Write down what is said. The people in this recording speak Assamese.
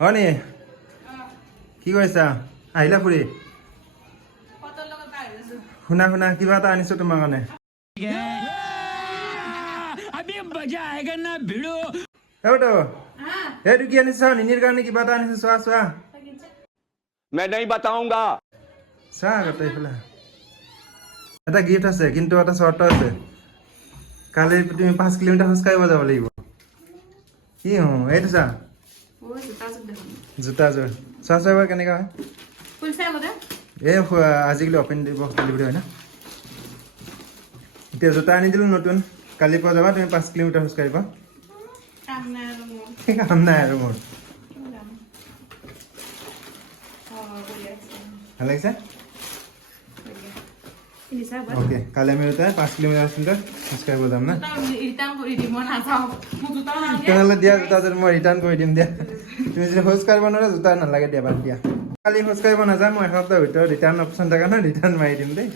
হয়নি কি কৰিছা আহিলা ফুৰি শুনা শুনা কিবা এটা আনিছো তোমাৰ কাৰণে এইটো এইটো কি আনিছা নিনিৰ কাৰণে কিবা এটা আনিছো চোৱা চোৱা मैं नहीं बताऊंगा চোৱা আগতে এইফালে এটা গিফ্ট আছে কিন্তু এটা চৰ্ত আছে কালি তুমি 5 কিলোমিটাৰ খোজ কাঢ়িব যাব লাগিব কি এইটো চা জোতাযোৰ চোৱা চোৱা এবাৰ কেনেকুৱা হয় এই আজিকালি অপেন দিব ডেলিভাৰী হয় না এতিয়া জোতা আনি দিলোঁ নতুন কালিৰ পৰা যাবা তুমি 5 কিলোমিটাৰ খোজ কাঢ়িবা কাম নাই আৰু মোৰ ভাল লাগিছে ওকে কালি আমি 5 কিলোমিটাৰ খোজ কাঢ়িব যাম না তেনেহ'লে দিয়া জোতাযোৰ মই ৰিটাৰ্ণ কৰি দিম দিয়া তুমি যদি খোজ কাঢ়িব নোৱাৰা জোতা নালাগে দিয়া বাদ দিয়া কালি খোজ কাঢ়িব নাযায় মই এসপ্তাহৰ ভিতৰত ৰিটাৰ্ণ অপশ্যন থকা নহয় ৰিটাৰ্ণ মাৰি দিম দেই